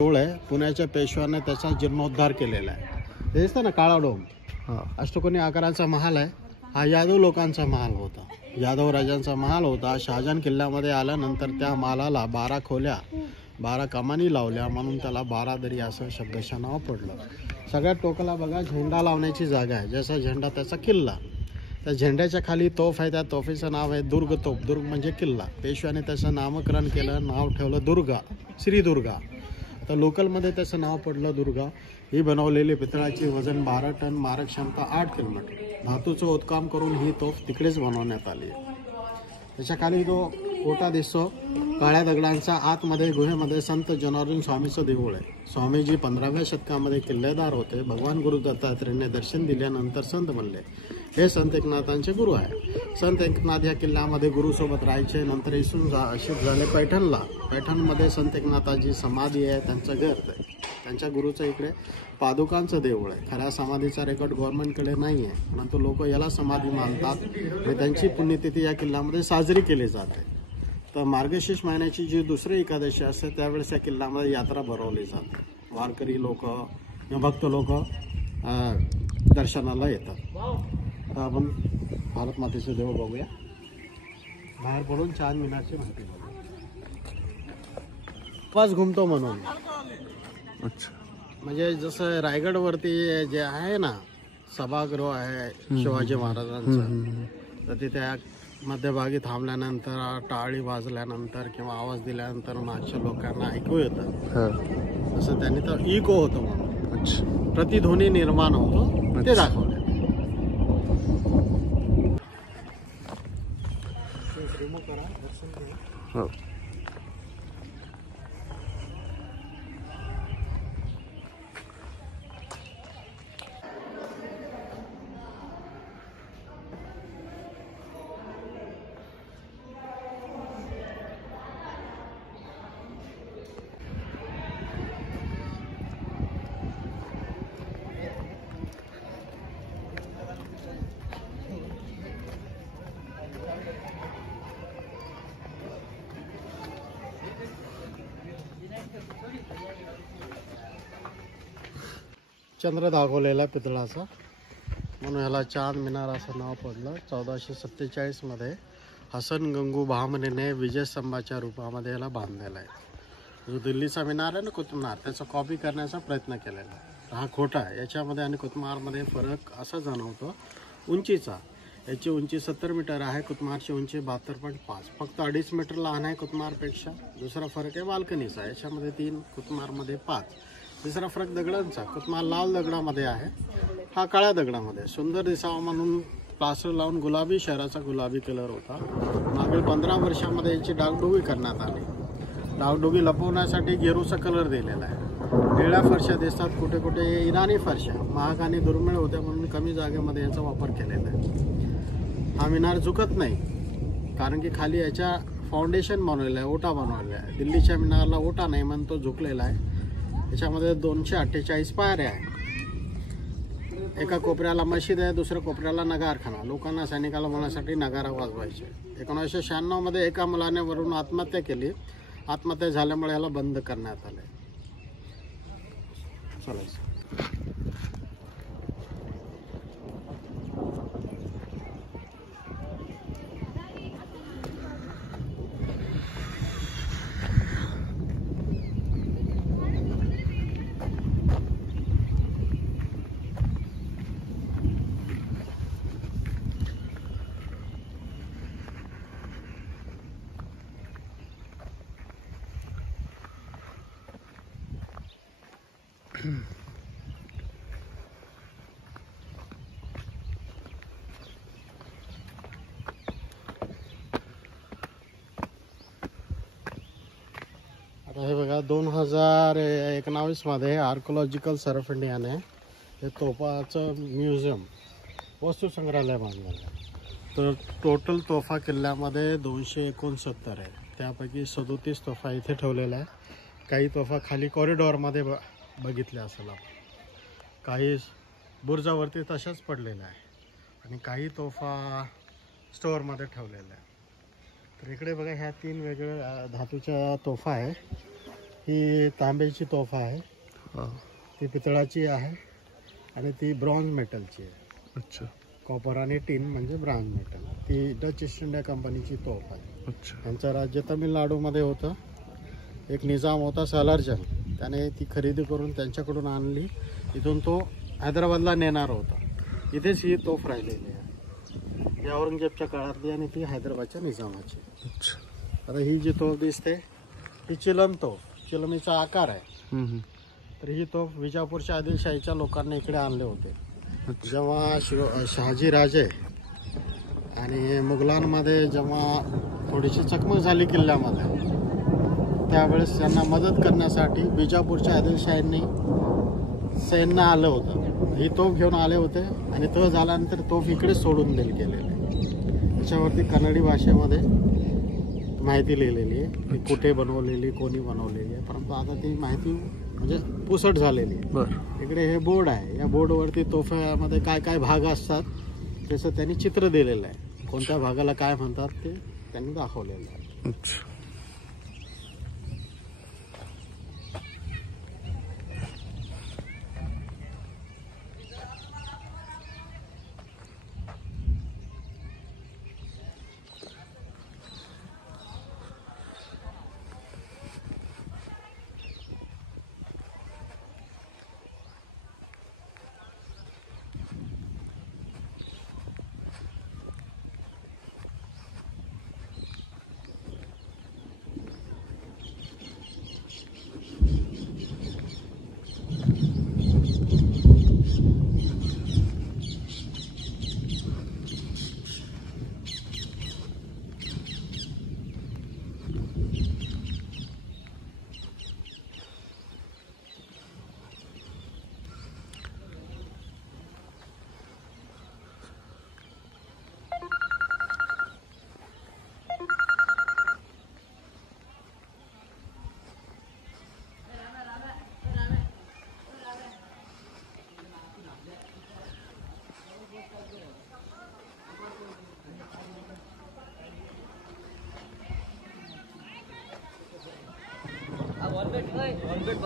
देऊळ आहे. पुण्याच्या पेशव्याने त्याचा जीर्णोद्धार केलेला आहे. ते दिसतं ना काळा डोम, अष्टकोनी आकाराचा महाल आहे. हा यादव लोकांचा महाल होता, यादव राजांचा महाल होता. शहाजहान किल्ल्यामध्ये आल्यानंतर त्या महालाला 12 खोल्या 12 कमानी लावल्या, म्हणून त्याला 12 दरी असं शब्दशः नाव पडलं. सगळ्यात टोकाला बघा झेंडा लावण्याची जागा आहे. जसा झेंडा त्याचा किल्ला. त्या झेंड्याच्या खाली तोफ आहे. त्या तोफेचं नाव आहे दुर्ग तोफ. दुर्ग म्हणजे किल्ला. पेशव्याने त्याचं नामकरण केलं, नाव ठेवलं दुर्गा, श्री दुर्गा. तर लोकलमध्ये त्याचं नाव पडलं दुर्गा. ही बनवलेली पितळाची, वजन 12 टन, मारक क्षमता 8 किलोमीटर. धातूचं उत्काम करून ही तोफ तिकडेच बनवण्यात आली आहे. त्याच्या खाली तो कोटा दिसतो काळ्या दगडांचा. आतमध्ये गुहेमध्ये संत जनार्दन स्वामीचं देऊळ आहे. स्वामीजी 15व्या शतकामध्ये किल्लेदार होते. भगवान गुरु दत्तात्रेयने दर्शन दिल्यानंतर संत बनले. हे संत एकनाथांचे गुरु आहे. संत एकनाथ या किल्ल्यामध्ये गुरुसोबत राहायचे. नंतर इसून शिफ्ट झाले पैठणला. पैठणमध्ये संत एकनाथाची समाधी आहे, त्यांचं घर आहे. त्यांच्या गुरुचं इकडे पादुकांचं देऊळ आहे. खऱ्या समाधीचा रेकॉर्ड गव्हर्नमेंटकडे नाही आहे, परंतु लोक याला समाधी मानतात आणि त्यांची पुण्यतिथी या किल्ल्यामध्ये साजरी केली जाते. तर मार्गशीर्ष महिन्याची जी दुसरी एकादशी असते त्यावेळेस या किल्ल्यामध्ये यात्रा भरवली जाते. वारकरी लोक, भक्त लोक दर्शनाला येतात. तर आपण भारत मातेचं देऊळ बघूया. बाहेर पडून चांद मिनारची माहिती बघूया. पाच घुमतो म्हणून. अच्छा, म्हणजे जसं रायगडवरती जे आहे ना सभागृह आहे शिवाजी महाराजांचं, तर तिथे मध्यभागी थांबल्यानंतर टाळी वाजल्यानंतर किंवा आवाज दिल्यानंतर मागच्या लोकांना ऐकू येतं. तसं त्यांनी तर इको होतं म्हणून. अच्छा, प्रतिध्वनी निर्माण होतो ते दाखवले. हो. चंद्र दाखवलेला पितळाचा, म्हणून ह्याला चांद मिनार असं नाव पडलं. 1447 मध्ये हसन गंगू बहामनीने विजयस्तंभाच्या रूपामध्ये याला बांधलेला आहे. जो दिल्लीचा मिनार आहे ना कुतुब मिनार, त्याचा कॉपी करण्याचा प्रयत्न केलेला आहे. हा खोटा आहे. याच्यामध्ये आणि कुतुब मिनारमध्ये फरक असा जाणवतो उंचीचा. याची उंची 70 मीटर आहे, कुतुब मिनारची उंची 72.5, फक्त 2.5 मीटर लहान आहे कुतुब मिनारपेक्षा. दुसरा फरक आहे बाल्कनीचा. याच्यामध्ये 3, कुतुब मिनारमध्ये 5. तिसरा फरक दगडांचा. कुतुब मिनार लाल दगडामध्ये आहे, हा काळ्या दगडामध्ये. सुंदर दिसावा म्हणून प्लास्टर लावून गुलाबी, शहराचा गुलाबी कलर होता. मागील 15 वर्षामध्ये याची डागडुगी करण्यात आली. डागडुगी लपवण्यासाठी गेरूचा कलर दिलेला आहे. निळ्या फरशा दिसतात, कुठे कुठे इराणी फरशा. महाग आणि दुर्मिळ होत्या म्हणून कमी जागेमध्ये याचा वापर केलेला आहे. हा मिनार झुकत नाही, कारण की खाली याच्या फाउंडेशन बनवलेलं आहे, ओटा बनवलेला आहे. दिल्लीच्या मिनारला ओटा नाही म्हणून तो झुकलेला आहे. याच्यामध्ये 248 पायऱ्या आहे. एका कोपऱ्याला मशीद आहे, दुसऱ्या कोपऱ्याला नगारखाना. लोकांना, सैनिकाला बोलण्यासाठी नगारा वाजवायचे. 1996 मध्ये एका मुलाने वरून आत्महत्या केली. आत्महत्या झाल्यामुळे याला बंद करण्यात आले. चालायचं. आता हे बघा, 2019 मध्ये आर्किओलॉजिकल सर्वे ऑफ इंडियाने हे तोफाचं म्युझियम, वस्तू संग्रहालय बांधलेलं आहे. तर टोटल तोफा किल्ल्यामध्ये 269 आहे. त्यापैकी 37 तोफा इथे ठेवलेल्या आहे. काही तोफा खाली कॉरिडॉरमध्ये बघितल्या असेल आपण. काही बुर्जावरती तशाच पडलेल्या आहे आणि काही तोफा स्टोअरमध्ये ठेवलेल्या आहे. तर इकडे बघा, ह्या 3 वेगवेगळ्या धातूच्या तोफा आहे. ही तांब्याची तोफ आहे, हा. ती पितळाची आहे आणि ती ब्रॉन्झ मेटलची आहे. अच्छा. कॉपर आणि टिन म्हणजे ब्रॉन्झ मेटल. ती डच ईस्ट इंडिया कंपनीची तोफ आहे. अच्छा. त्यांचं राज्य तामिळनाडूमध्ये होतं. एक निजाम होता सलारजंग, त्याने ती खरेदी करून त्यांच्याकडून आणली. इथून तो हैदराबादला नेणार होता. इथेच ही तोफ राहिलेली आहे. ही औरंगजेबच्या काळातली आणि ती हैदराबादच्या निजामाची. अच्छा. आता ही जी तोफ दिसते ही चिलम तोफ, चिलमीचा आकार आहे. हम्म. तर ही तोफ विजापूरच्या आदिलशाहीच्या लोकांनी इकडे आणले होते. अच्छा. जेव्हा शहाजी राजे आणि मुघलांमध्ये जेव्हा थोडीशी चकमक झाली किल्ल्यामध्ये, त्यावेळेस त्यांना मदत करण्यासाठी बिजापूरच्या आदिलशाहींनी सैन्य आलं होतं. ही तोफ घेऊन आले होते आणि तो झाल्यानंतर तोफ इकडे सोडून गेलेले. त्याच्यावरती कन्नडी भाषेमध्ये माहिती लिहिलेली आहे की कुठे बनवलेली, कोणी बनवलेली आहे. परंतु आता ती माहिती म्हणजे पुसट झालेली आहे. बरं. इकडे हे बोर्ड आहे, या बोर्डवरती तोफ्यामध्ये काय काय भाग असतात त्याचं त्यांनी चित्र दिलेलं आहे. कोणत्या भागाला काय म्हणतात ते त्यांनी दाखवलेलं आहे. अच्छा. One bit, right? One bit,